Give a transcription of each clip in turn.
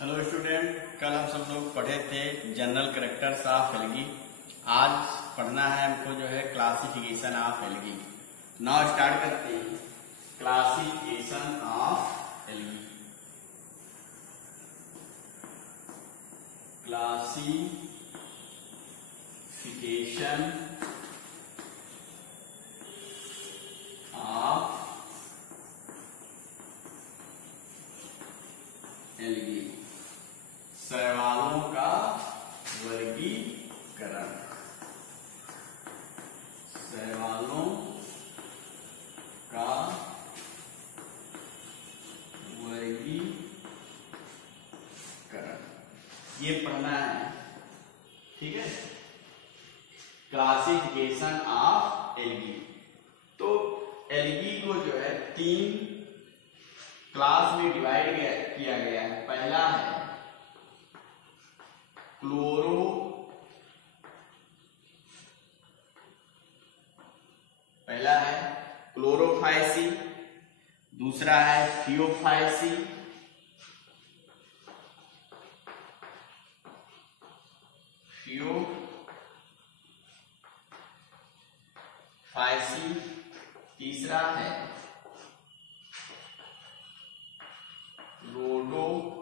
Hello student, कल हम सब लोग पढ़े थे जनरल कैरेक्टर्स ऑफ एल्गी। आज पढ़ना है हमको जो है classification of algae. Now start करते हैं classification of algae. Classification of algae, शैवालों का वर्गीकरण। शैवालों का वर्गीकरण ये पढ़ना है, ठीक है। क्लासिफिकेशन ऑफ एल्गी, तो एल्गी को जो है 3 क्लास में डिवाइड किया गया है। पहला है क्लोरोफाइसी, दूसरा है थियोफाइसी, तीसरा है रोडोफाइसी।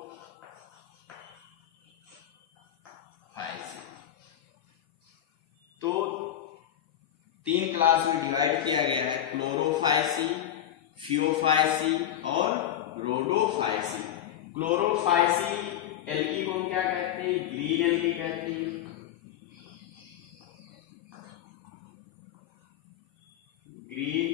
तो 3 क्लास में डिवाइड किया गया है, क्लोरोफाइसी, थियोफाइसी और रोडोफाइसी। क्लोरोफाइसी एल्गी को हम क्या कहते हैं? ग्रीन एल्गी कहते हैं। ग्रीन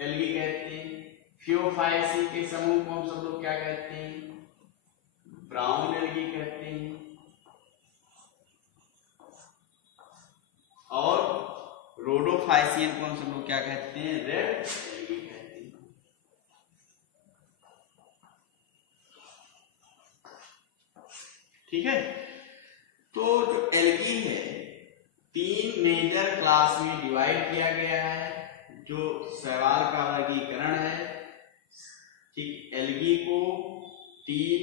एल्गी कहते हैं। थियोफाइसी के समूह को हम सब लोग क्या कहते हैं? ब्राउन एल्गी कहते हैं। और रोडोफाइसियन को हम सब लोग क्या कहते हैं? रेड एल्गी कहते हैं। ठीक है। तो जो एल्गी है 3 मेजर क्लास में डिवाइड किया गया है। जो शैवाल का वर्गीकरण है, ठीक, एल्गी को 3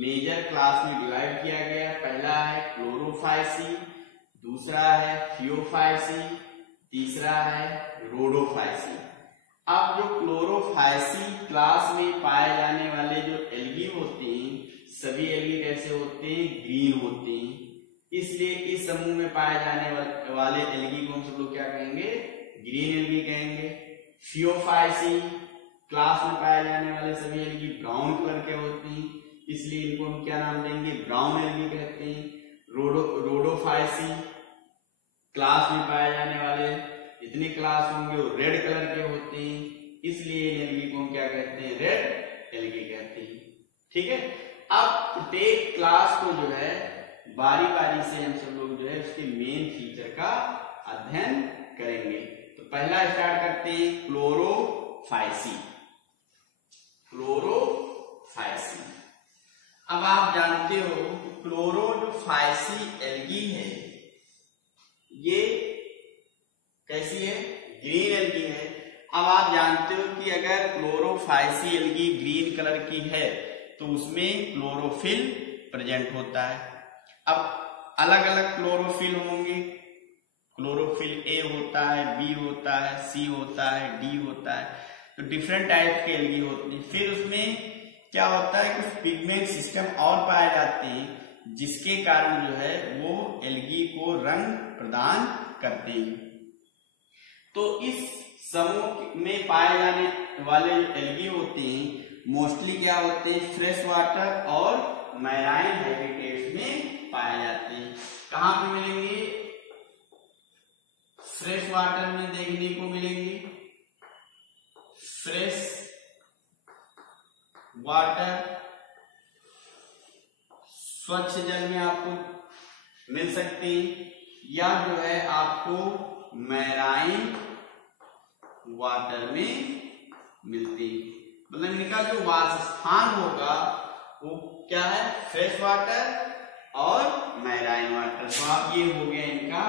मेजर क्लास में डिवाइड किया गया। पहला है क्लोरोफाइसी, दूसरा है थियोफाइसी, तीसरा है रोडोफाइसी। अब जो क्लोरोफाइसी क्लास में पाए जाने वाले जो एल्गी होते हैं, सभी एल्गी कैसे होते हैं? ग्रीन होते हैं। इसलिए इस समूह में पाए जाने वाले एल्गी को हम सब लोग क्या कहेंगे? ग्रीन एल्गी कहेंगे। थियोफाइसी क्लास में पाए जाने वाले सभी एल्गी ब्राउन कलर के होते हैं, इसलिए इनको हम क्या नाम देंगे? ब्राउन एल्गी कहते हैं। रोडोफाइसी क्लास में पाए जाने वाले जितने क्लास होंगे वो रेड कलर के होते हैं, इसलिए एल्गी को हम क्या कहते हैं? रेड एल्गी कहते हैं। ठीक है। अब प्रत्येक क्लास को जो है बारी बारी से हम सब लोग जो है उसके मेन फीचर का अध्ययन करेंगे। तो पहला स्टार्ट करते हैं क्लोरोफाइसी। क्लोरोफाइसी, अब आप जानते हो क्लोरोफाइसी एल्गी है, ये कैसी है? ग्रीन एल्गी है। अब आप जानते हो कि अगर क्लोरोफाइसी एल्गी ग्रीन कलर की है तो उसमें क्लोरोफिल प्रेजेंट होता है। अब अलग अलग क्लोरोफिल होंगे, क्लोरोफिल ए होता है, बी होता है, सी होता है, डी होता है। तो डिफरेंट टाइप के एल्गी होती है। फिर उसमें क्या होता है? कुछ पिगमेंट सिस्टम और पाए जाते हैं जिसके कारण जो है वो एल्गी को रंग प्रदान करते हैं। तो इस समूह में पाए जाने वाले एल्गी होते हैं मोस्टली क्या होते हैं? फ्रेश वाटर और मैराइन हैबिटेट्स में पाए जाते हैं। कहां पे मिलेंगे? फ्रेश वाटर में देखने को मिलेंगे, फ्रेश वाटर, स्वच्छ जल में आपको मिल सकती है, या जो है आपको मैराइन वाटर में मिलती है। मतलब इनका जो वासस्थान होगा वो क्या है? फ्रेश वाटर और मैराइन वाटर। तो आप ये हो गया इनका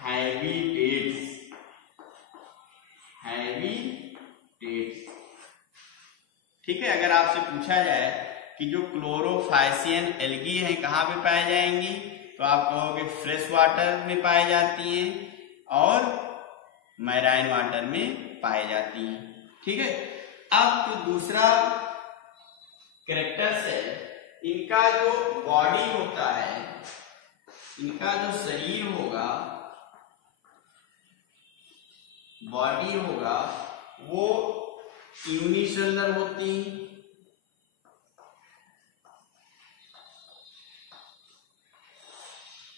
हैबिटेट्स। ठीक है। अगर आपसे पूछा जाए कि जो क्लोरोफाइसियन एल्गी हैं कहाँ पे पाए जाएंगी, तो आप कहोगे फ्रेश वाटर में पाई जाती हैं और मैराइन वाटर में पाई जाती हैं। ठीक है। अब जो दूसरा कैरेक्टर्स है, इनका जो बॉडी होता है, इनका जो शरीर होगा, बॉडी होगा, वो यूनिसेलुलर होती।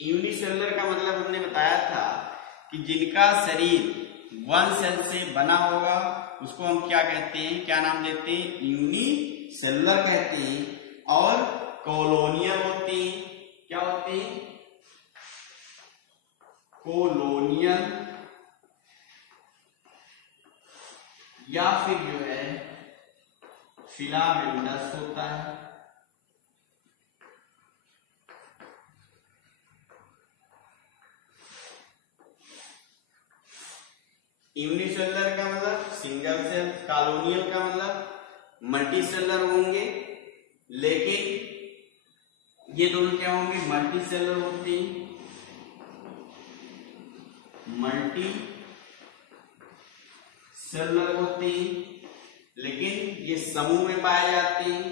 यूनिसेलुलर का मतलब हमने बताया था कि जिनका शरीर वन सेल से बना होगा उसको हम क्या कहते हैं, क्या नाम देते हैं, यूनिसेलुलर कहते हैं। और कॉलोनियल होती, क्या होती, कॉलोनियल, या फिर जो है फिलामेंटस होता है। यूनिसेलुलर का मतलब सिंगल सेल, कॉलोनियल का मतलब मल्टी सेलुलर होंगे, लेकिन ये दोनों क्या होंगे, मल्टी सेलुलर होते हैं, मल्टी सेलुलर होते हैं, लेकिन ये समूह में पाए जाते हैं।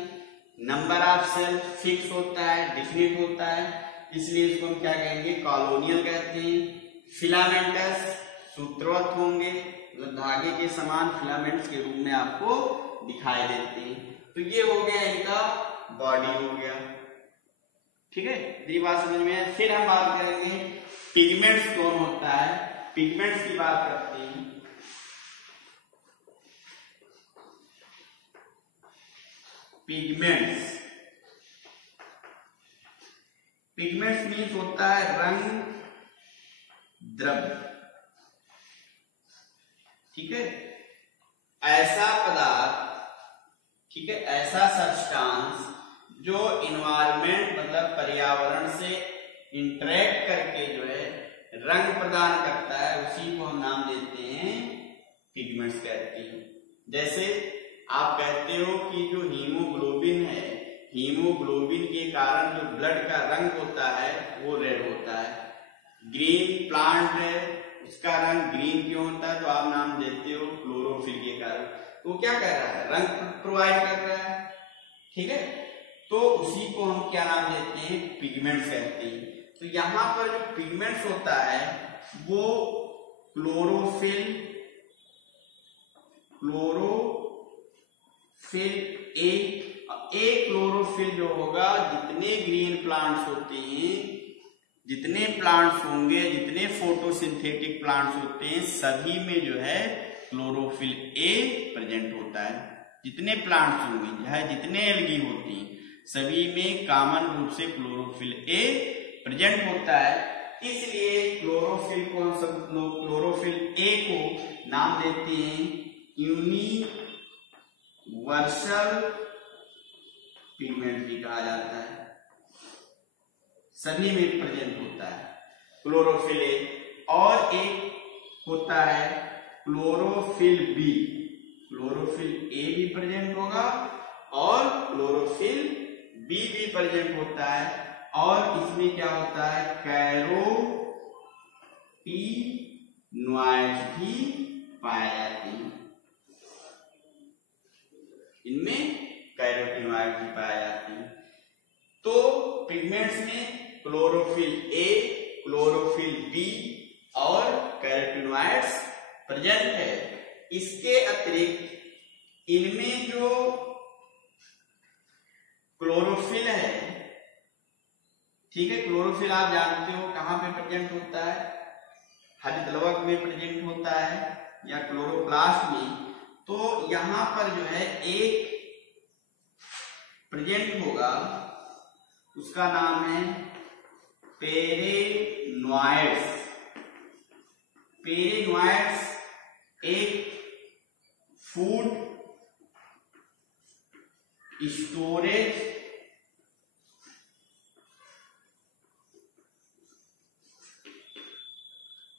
नंबर ऑफ सेल फिक्स होता है, डिफिनिट होता है, इसलिए इसको हम क्या कहेंगे, कॉलोनियल कहते हैं। फिलामेंटस सूत्रवत होंगे, मतलब धागे के समान फिलामेंट्स के रूप में आपको दिखाई देते हैं। तो ये हो गया इनका बॉडी हो गया। ठीक है, ये बात समझ में है। फिर हम बात करेंगे पिगमेंट्स कौन होता है, पिगमेंट्स की बात करते हैं। पिगमेंट्स, पिगमेंट्स मीन्स होता है रंग द्रव्य। ठीक है, ऐसा पदार्थ, ठीक है, ऐसा सब्सटेंस जो इन्वायरमेंट मतलब पर्यावरण से इंटरेक्ट करके जो है रंग प्रदान करता है, उसी को हम नाम देते हैं पिगमेंट्स कहते हैं। जैसे आप कहते हो कि जो हीमोग्लोबिन है, हीमोग्लोबिन के कारण जो ब्लड का रंग होता है वो रेड होता है। ग्रीन प्लांट है, उसका रंग ग्रीन क्यों होता है, तो आप नाम देते हो क्लोरोफिल के कारण। तो क्या कर रहा है, रंग प्रोवाइड कर रहा है। ठीक है, तो उसी को हम क्या नाम देते हैं, पिगमेंट्स कहते हैं। तो यहां पर जो पिगमेंट्स होता है वो क्लोरोफिल, क्लोरोफिल ए क्लोरोफिल जो होगा, जितने ग्रीन प्लांट्स होते हैं, जितने प्लांट्स होंगे, जितने फोटोसिंथेटिक प्लांट्स होते हैं, सभी में जो है क्लोरोफिल ए प्रेजेंट होता है। जितने प्लांट्स होंगे, चाहे जितने एल्गी होती हैं, सभी में कॉमन रूप से क्लोरोफिल ए प्रेजेंट होता है। इसलिए क्लोरोफिल को हम सब लोग क्लोरोफिल ए को नाम देते हैं यूनिवर्सल पिगमेंट भी कहा जाता है। सभी में प्रेजेंट होता है क्लोरोफिल ए। और एक होता है क्लोरोफिल बी, क्लोरोफिल ए भी प्रेजेंट होगा और क्लोरोफिल बी भी प्रेजेंट होता है। और इसमें क्या होता है, कैरोटीनॉइड्स भी पाए जाते हैं, इनमें कैरोटीनॉइड्स भी पाए जाते हैं। तो पिगमेंट्स में क्लोरोफिल ए, क्लोरोफिल बी और कैरोटीनॉइड्स प्रेजेंट है। इसके अतिरिक्त इनमें जो क्लोरोफिल है, ठीक है, क्लोरोफिल आप जानते हो कहां पे प्रेजेंट होता है, हरित लवक में प्रेजेंट होता है या क्लोरोप्लास्ट में। तो यहां पर जो है एक प्रेजेंट होगा, उसका नाम है पेरेनोइड्स। पेरेनोइड्स एक फूड स्टोरेज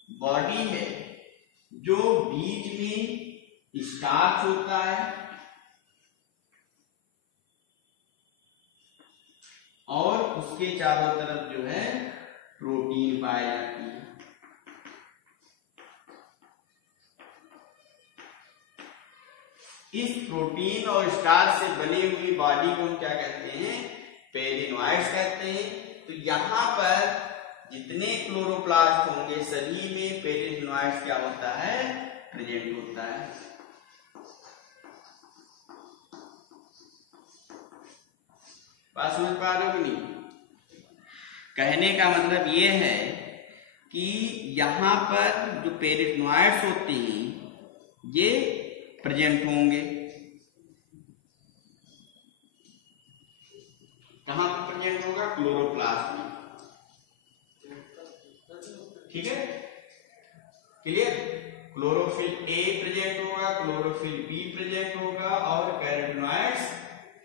बॉडी है, जो बीच में स्टार्च होता है, और उसके चारों तरफ जो है प्रोटीन पाई जाती है। इस प्रोटीन और स्टार्च से बनी हुई बॉडी को हम क्या कहते हैं? पेरिनोइड्स कहते हैं। तो यहाँ पर जितने क्लोरोप्लास्ट होंगे सभी में पेरिनोइड्स क्या होता है? प्रेजेंट होता है। बात समझ पा रहे हो कि नहीं? कहने का मतलब ये है कि यहाँ पर जो पेरिनोइड्स होते हैं ये प्रेजेंट होंगे। कहां पर प्रेजेंट होगा? क्लोरोप्लास्ट में। ठीक है, क्लियर? क्लोरोफिल ए प्रेजेंट होगा, क्लोरोफिल बी प्रेजेंट होगा और कैरोटीनॉइड्स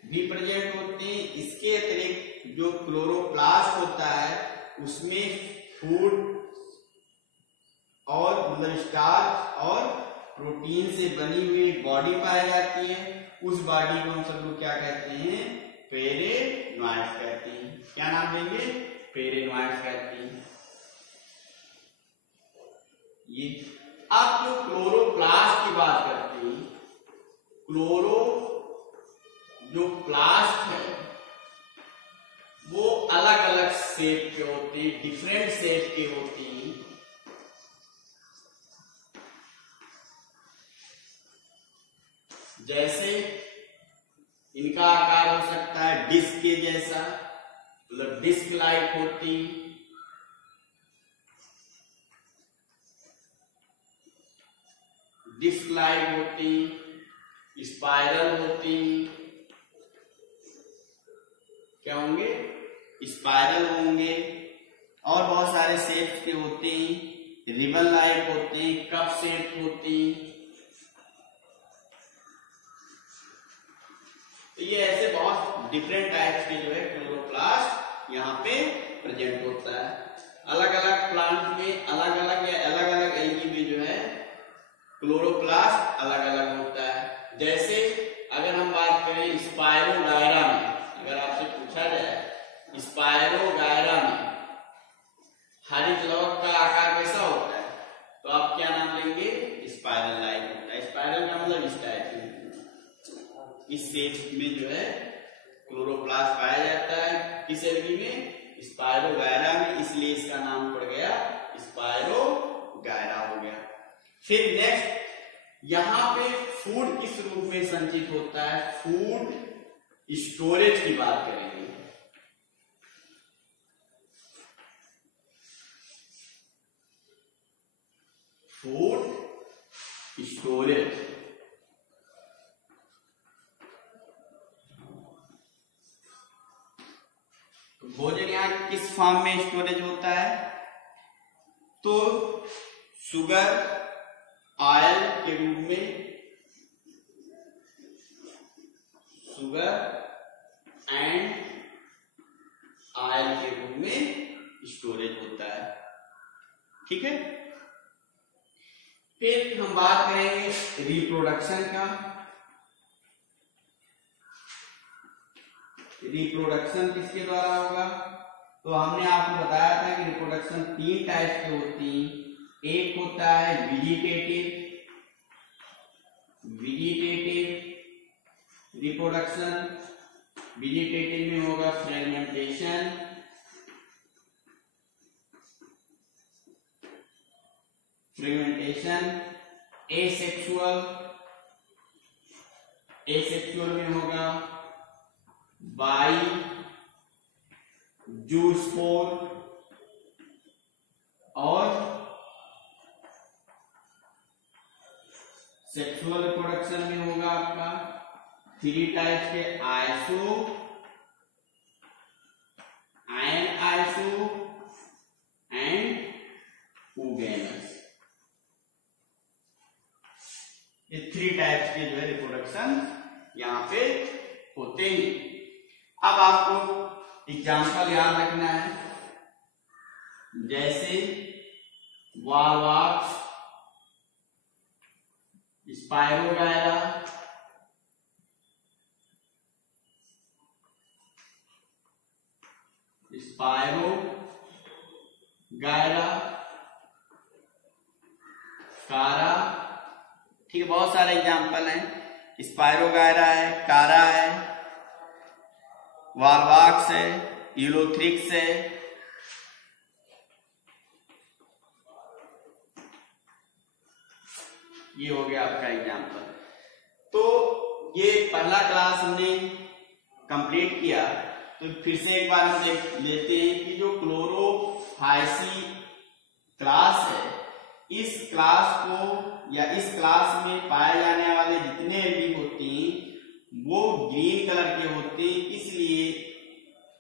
भी प्रेजेंट होते हैं। इसके अतिरिक्त जो क्लोरोप्लास्ट होता है उसमें फूड और मतलब स्टार्च और प्रोटीन से बनी हुई बॉडी पाई जाती है। उस बॉडी को हम सब लोग क्या कहते हैं? पेरिनोइड्स कहते हैं। क्या नाम देंगे? पेरिनोइड्स कहते हैं। ये अब जो क्लोरोप्लास्ट की बात करते हैं, क्लोरो जो प्लास्ट है वो अलग अलग शेप के होते हैं, डिफरेंट शेप के होते हैं। जैसे इनका आकार हो सकता है डिस्क के जैसा, मतलब डिस्क लाइक होती, डिस्क लाइक होती, स्पाइरल होती, क्या होंगे? स्पाइरल होंगे और बहुत सारे शेप्स के होते हैं। रिबन लाइक होते हैं, कप शेप होती। तो ये ऐसे बहुत डिफरेंट टाइप्स के जो है क्लोरोप्लास्ट यहाँ पे प्रेजेंट होता है। अलग अलग प्लांट में अलग अलग या अलग अलग एल्गी में जो है क्लोरोप्लास्ट अलग अलग होता है। जैसे अगर हम बात करें स्पायरोगायरा में, अगर आपसे पूछा जाए स्पायरोगायरा में हरित लवक का आकार कैसा होता है, तो आप क्या नाम लेंगे? स्पाइरल लाइक होता है। स्पाइरल का मतलब इस टाइप में, इस शेप में जो है क्लोरोप्लास्ट पाया जाता है। किस एल्गी में? स्पायरोगायरा में, इसलिए इसका नाम पड़ गया स्पायरोगायरा हो गया। फिर नेक्स्ट यहां पे फूड किस रूप में संचित होता है? फूड स्टोरेज की बात करेंगे। फूड स्टोरेज भोजन यहाँ किस फॉर्म में स्टोरेज होता है? तो शुगर ऑयल के रूप में, शुगर एंड ऑयल के रूप में स्टोरेज होता है। ठीक है, फिर हम बात करेंगे रिप्रोडक्शन का। रिप्रोडक्शन किसके द्वारा होगा? तो हमने आपको बताया था कि रिप्रोडक्शन 3 टाइप की होती है। एक होता है वेजिटेटिव रिप्रोडक्शन। वेजिटेटिव में होगा फ्रेगमेंटेशन, एसेक्सुअल में होगा बाई जूस्पोर और सेक्सुअल रिप्रोडक्शन में होगा आपका 3 टाइप्स के आइसो, आइसो एंड oogenous। ये 3 टाइप्स के जो है रिप्रोडक्शन यहाँ पे होते ही। अब आपको एग्जाम्पल याद रखना है, जैसे वॉलवॉक्स, स्पायरोगायरा, स्पायरो गायरा, कारा। ठीक है, बहुत सारे एग्जाम्पल हैं। स्पायरो गायरा है, कारा है, वालवाक्स है, यूलोथ्रिक्स है। ये हो गया आपका एग्जाम्पल। तो ये पहला क्लास हमने कंप्लीट किया। तो फिर से एक बार हम लेते हैं कि जो क्लोरोफाइसी क्लास है, इस क्लास को या इस क्लास में पाए जाने वाले जितने एल्गी होते हैं वो ग्रीन कलर के होते हैं, इसलिए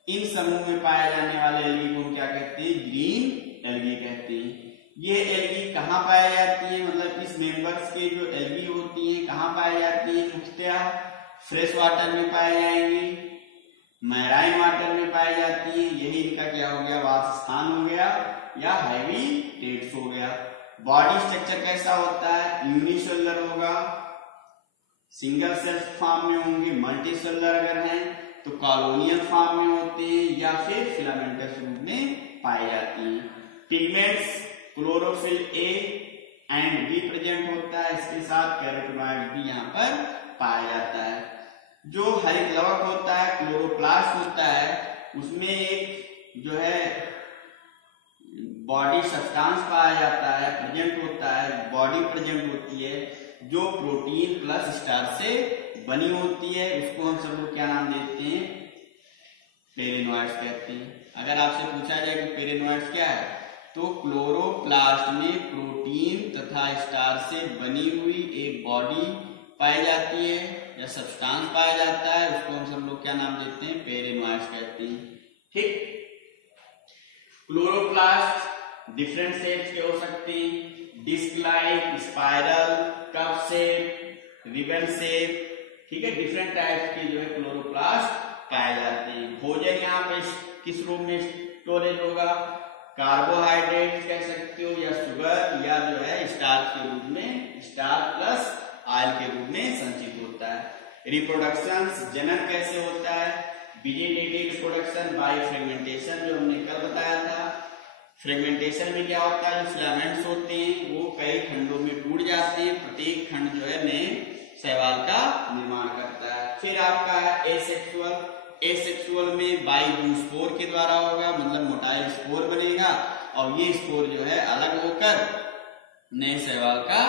इन समूह में पाए जाने वाले एल्गी को हम क्या कहते हैं? ग्रीन एल्गी कहते हैं। ये एल्गी कहाँ पाई जाती है, मतलब इस मेंबर्स के जो एल्गी होती है कहाँ पाई जाती है? मुख्यतः फ्रेश वाटर में पाई जाएंगी, मैराइन वाटर में पाई जाती है। यही इनका क्या हो गया? वास स्थान हो गया या हैबिटेट्स हो गया। बॉडी स्ट्रक्चर कैसा होता है? यूनिसेलुलर होगा, सिंगल सेल फॉर्म में होंगे, मल्टी सेलुलर अगर हैं तो कॉलोनियल फॉर्म में होते हैं या फिर फिलामेंटस रूप में पाई जाती हैं। Pigments chlorophyll A and be present होता है, इसके साथ कैरोटीनॉइड भी यहाँ पर पाया जाता है। जो हरित लवक होता है, क्लोरोप्लास्ट होता है, उसमें एक जो है बॉडी सब्सटेंस पाया जाता है, प्रेजेंट होता है, बॉडी प्रेजेंट होती है जो प्रोटीन प्लस स्टार्च से बनी होती है। उसको हम सब लोग क्या नाम देते हैं? पेरिनोइड्स कहते हैं। अगर आपसे पूछा जाए कि पेरिनोइड्स क्या है, तो क्लोरोप्लास्ट में प्रोटीन तथा स्टार्च से बनी हुई एक बॉडी पाई जाती है या सब्सटेंस पाया जाता है, उसको हम सब लोग क्या नाम देते हैं? पेरिनोइड्स कहते हैं। ठीक, क्लोरोप्लास्ट डिफरेंट शेप्स के हो सकते हैं, disc like, spiral, cup shape, ribbon shape. ठीक है, डिफरेंट टाइप के जो है क्लोरोप्लास्ट पाए जाते हैं। भोजन यहाँ पे किस रूप में स्टोरेज होगा? कार्बोहाइड्रेट कह सकते हो या शुगर या जो है स्टार्च के रूप में, स्टार्च प्लस ऑयल के रूप में संचित होता है। रिप्रोडक्शन जनन कैसे होता है? वेजिटेटिव रिप्रोडक्शन बाय फ्रेगमेंटेशन, जो हमने कल बताया था। फ्रेगमेंटेशन में क्या होता है? जो फिलामेंट्स होते हैं वो कई खंडों में टूट जाते हैं, प्रत्येक खंड जो है नए शैवाल का निर्माण करता है। फिर आपका है एसेक्सुअल। एसेक्सुअल में बाई स्पोर के द्वारा होगा, मतलब मोटाइल स्पोर बनेगा और ये स्पोर जो है अलग होकर नए शैवाल का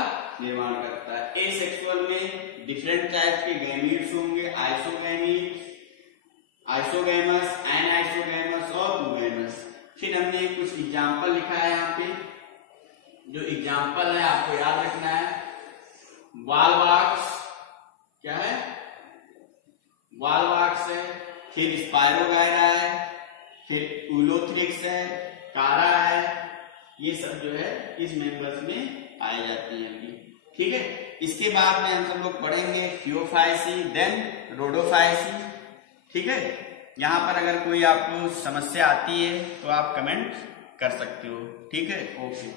निर्माण करता है। एसेक्सुअल में डिफरेंट टाइप के गैमीट्स होंगे, आइसोगैमीट्स, आइसोगैमस, एनाइसोगैमस और टूगैमस। फिर हमने कुछ एग्जाम्पल लिखा है यहाँ पे, जो एग्जाम्पल है आपको याद रखना है। वालवाक्स क्या है? वालवाक्स है, फिर स्पायरोगायरा है, फिर यूलोथ्रिक्स है, कारा है। ये सब जो है इस मेंबर्स में पाए जाते हैं अभी। ठीक है, इसके बाद में हम सब लोग पढ़ेंगे फियोफाइसी, देन रोडोफाइसी। ठीक है, यहाँ पर अगर कोई आपको समस्या आती है तो आप कमेंट कर सकते हो। ठीक है, ओके।